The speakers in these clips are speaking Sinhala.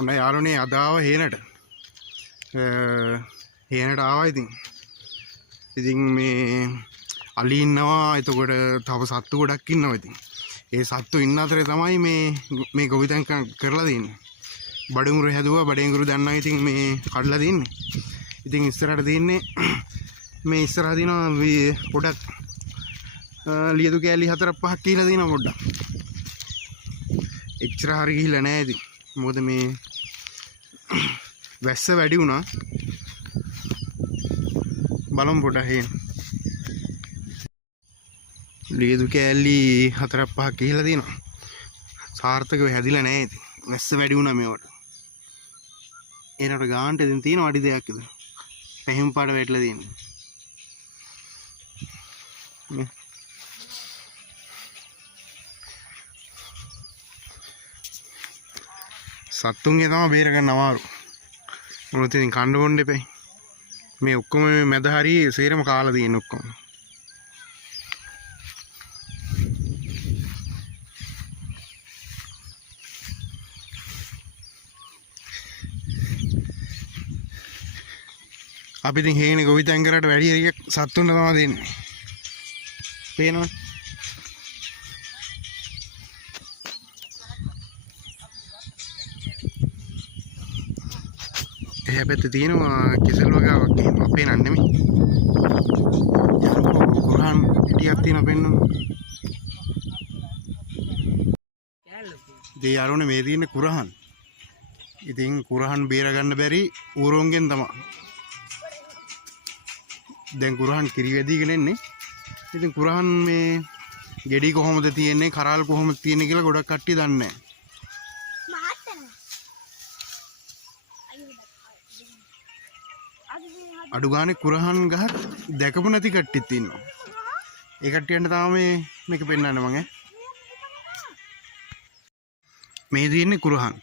ඔන්න යාළුවනේ අද ආව හේනට. හේනට ආවා ඉතින් මේ අලි ඉන්නවා. එතකොට තව සත්තු ගොඩක් ඉන්නවා. ඉතින් ඒ සත්තු ඉන්න අතරේ තමයි මේ ගොවිතැන් කරලා දෙන්නේ. බඩුංගුරු හැදුවා. බඩේංගුරු දැන්නා ඉතින් මේ කඩලා දෙන්නේ. ඉතින් ඉස්සරහට දෙන්නේ මේ ඉස්සරහ දිනවා පොඩක් ලියදු කෑලි 4-5ක් කියලා දෙනවා පොඩ්ඩක්. එච්චර හරි ගිහිල්ලා නැහැ ඉතින්. මොකද මේ වැස්ස වැඩි වුණා. බලමු පොඩ හේන. ලියදු කෑලි 4-5ක් ගිහිල්ලා දෙනවා. සාර්ථකව හැදිලා නැහැ ඉතින්. වැස්ස වැඩි වුණා මේවට. ඒනට ගානට ඉතින් තියෙන අඩි දෙකක් විතර. පැහිම් පාට වැටලා තියෙනවා. සත්තුන්ගේ තමයි බේර ගන්න අමාරු. මොකද ඉතින් කන්න බොන්න එපයි. මේ ඔක්කොම මැද හරිය සේරම කාලා තියෙන ඔක්කොම. අපි ඉතින් හේනේ ගොවිතැන් කරාට වැඩි හරියක් සත්තුන්ට තමයි දෙන්නේ. පේනවද? එහේ පැත්තේ තියෙනවා කෙසල් වගාවක් තියෙනවා. අපේ නන් නෙමෙයි. කුරහන් ටිකක් තියෙනවා පෙන්නන්න. දෙය අරෝනේ මේ තියෙන කුරහන්. ඉතින් කුරහන් බේර ගන්න බැරි ඌරුන්ගෙන් තමයි. දැන් කුරහන් කිරි වැදීගෙන එන්නේ. ඉතින් කුරහන් මේ ගෙඩි කොහොමද තියෙන්නේ, කරාල් කොහොමද තියෙන්නේ කියලා ගොඩක් කට්ටිය දන්නේ නැහැ. අඩු ගානේ කුරහන් ගහක් දැකපු නැති කට්ටියත් ඉන්නවා. ඒ කට්ටියන්ට තමයි මේක පෙන්වන්න මම. මේ තියෙන්නේ කුරහන්.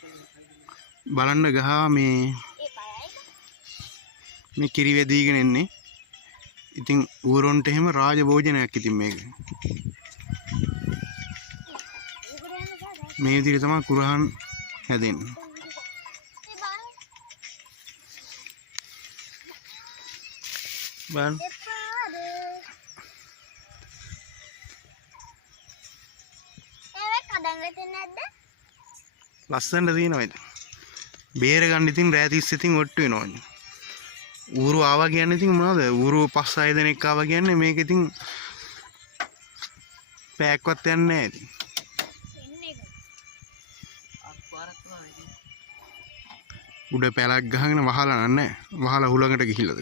බලන්න ගහ මේ කිරි වැදීගෙන එන්නේ. ඉතින් ඌරොන්ට එහෙම රාජ භෝජනයක් ඉතින් මේක. මේ විදිහට තමයි කුරහන් හැදෙන්නේ. බලන්න. ලස්සනට තියෙනවා ඉතින්. බේර ගන්න ඉතින් රෑ 30 ඉතින් ඔට්ටු වෙනවා. ඌරු ආවා කියන්නේ ඉතින් මොනවද? ඌරු 5-6 දෙනෙක් ආවා කියන්නේ මේක ඉතින් පැයක්වත් යන්නේ නැහැ ඉතින්. උඩ පැලක් ගහගෙන වහලා නැහැ. වහලා හුලඟට ගිහිල්ලාද?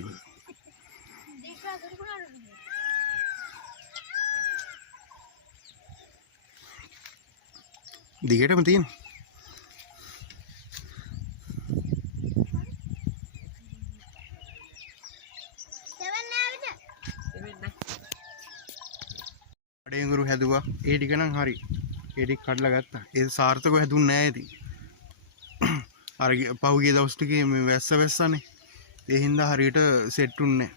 දිගටම තියෙන. බඩේංගුරු හැදුවා. ඒ ටික නම් හරි. ඒ ටික කඩලා ගත්තා. ඒ සාර්ථකව හැදුන්නේ නැහැ ඉතින්. අර පහුගිය දවස් ටිකේ මේ වැස්සනේ. ඒ හින්දා හරියට සෙට් උන්නේ නැහැ.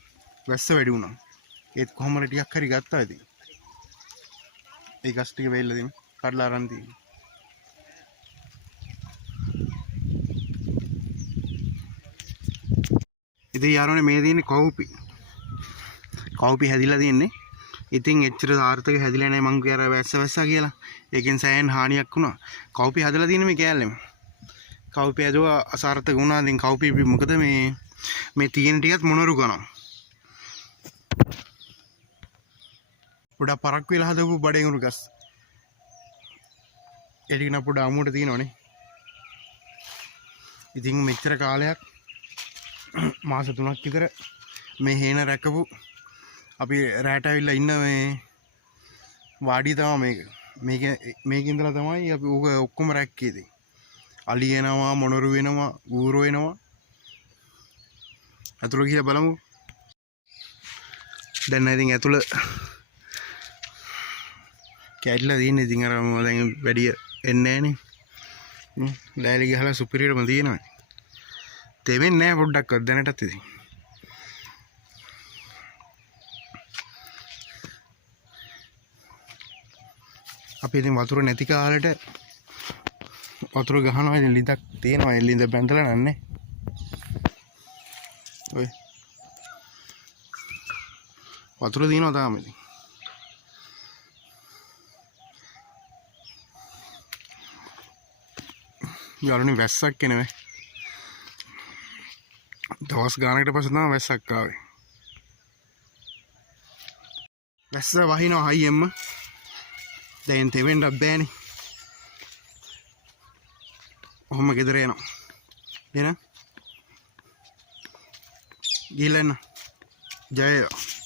වැස්ස වැඩි වුණා. ඒත් කොහොම හරි ටිකක් හරි ගත්තා ඉතින්. ඒ ගස් ටික වෙයිලා දෙන්න. කඩලා අරන් තියෙනවා. ඉතින් යාළුවනේ මේ තියෙන්නේ කවුපි හැදිලා තියෙන්නේ. ඉතින් එච්චර සාර්ථක හැදිලා නැහැ මං කිය අර වැස්සා කියලා. ඒකෙන් සෑහෙන හානියක් වුණා. කවුපි හැදලා තියෙන්නේ මේ කෑල්ලෙම. කවුපි හැදුවා අසාර්ථක වුණා. ඉතින් කවුපි මොකද මේ තියෙන ටිකත් මොනරු කරනවා. පොඩක් පරක් වෙලා හදපු බඩේංගුරු ගස්. ඒ ටික න පොඩ අමුවට තියෙනවනේ. ඉතින් මෙච්චර කාලයක් මාස 3ක් විතර මේ හේන රැකපු අපි රැට ඇවිල්ලා ඉන්න මේ වාඩිය තමයි මේක ඉඳලා තමයි අපි ඕක ඔක්කොම රැක්කේ ඉතින්. අලි එනවා, මොනරු වෙනවා, ඌරෝ එනවා. අතුල ගිහලා බලමු. දැන් ඉතින් ඇතුළ කැඩිලා තියෙන්නේ. ඉතින් අර දැන් වැඩි එන්නේ නැහනේ. ලෑලි ගහලා සුපිරියටම තියෙනවා. තෙවෙන්නේ නැහැ පොඩ්ඩක්වත් දැනටත් ඉතින්. අපි ඉතින් වතුර නැති කාලෙට වතුර ගහනවා. ඉතින් ලිඳක් තියෙනවා. ඒ ලිඳ බැඳලා නන්නේ. ඔය වතුර දිනනවා තාම ඉතින්. යාළුවනේ වැස්සක් එනේ. දවස් ගානකට පස්සේ තමයි වැස්සක් ආවේ. වැස්ස වහිනවා හයියෙන්ම. දැන් තෙවෙන්නත් බෑනේ. ඔහොම ගෙදර යනවා. එන ගිහලා එන්න. ජය වේවා.